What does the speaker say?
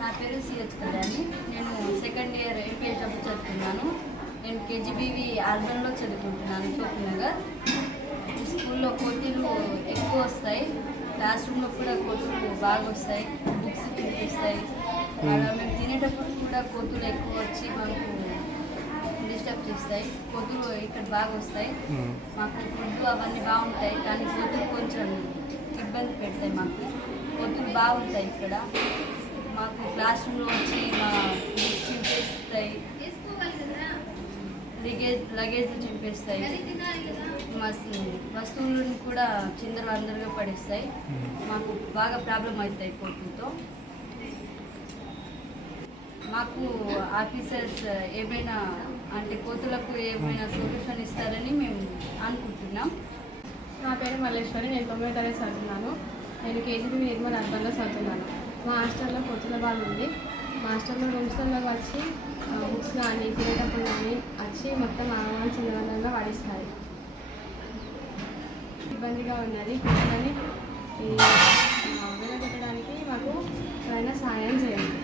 నా పేరు సిహెచ్ కళ్యాణి. నేను సెకండ్ ఇయర్ ఎంపీహెచ్డబ్ల్యూ చదువుతున్నాను. నేను కేజీబీవి అర్బన్లో చదువుకుంటున్నాను, చోపు నగర్. ఈ స్కూల్లో కోతులు ఎక్కువ వస్తాయి. క్లాస్ రూమ్లో కూడా కోతులు బాగా వస్తాయి, బుక్స్ తినిపిస్తాయి. మేము తినేటప్పుడు కూడా కోతులు ఎక్కువ వచ్చి మాకు డిస్టర్బ్ చేస్తాయి. కోతులు ఇక్కడ బాగా వస్తాయి. మాకు ఫుడ్ అవన్నీ బాగుంటాయి, కానీ కోతులు కొంచెం ఇబ్బంది పెడతాయి. మాకు కోతులు బాగుంటాయి ఇక్కడ. మాకు క్లాస్ రూమ్లో వచ్చి మా బుక్స్ చింపేస్తాయి, లగేజ్లు చింపేస్తాయి, మా వస్తువులను కూడా చిందరవందరగా పడేస్తాయి. మాకు బాగా ప్రాబ్లం అవుతాయి కోతులతో. మాకు ఆఫీసర్స్ ఏమైనా అంటే కోతులకు ఏమైనా సొల్యూషన్ ఇస్తారని మేము అనుకుంటున్నాం. నా పేరు మల్లేశ్వరి. నేను 9వ తరగతి చదువుతున్నాను. నేను కేజీబీ నిర్మల్ అర్బన్లో చదువుతున్నాను. మా హాస్టల్లో కోతుల బాగా ఉంది. మా హాస్టల్లో రూమ్స్లో వచ్చి బుక్స్ కానీ తినేటప్పుడు కానీ వచ్చి మొత్తం ఆగమని చిన్నగా వాడిస్తాయి. ఇబ్బందిగా ఉన్నది. కోతులని వెళ్ళగొట్టడానికి మాకు ఎవరైనా సాయం చేయండి.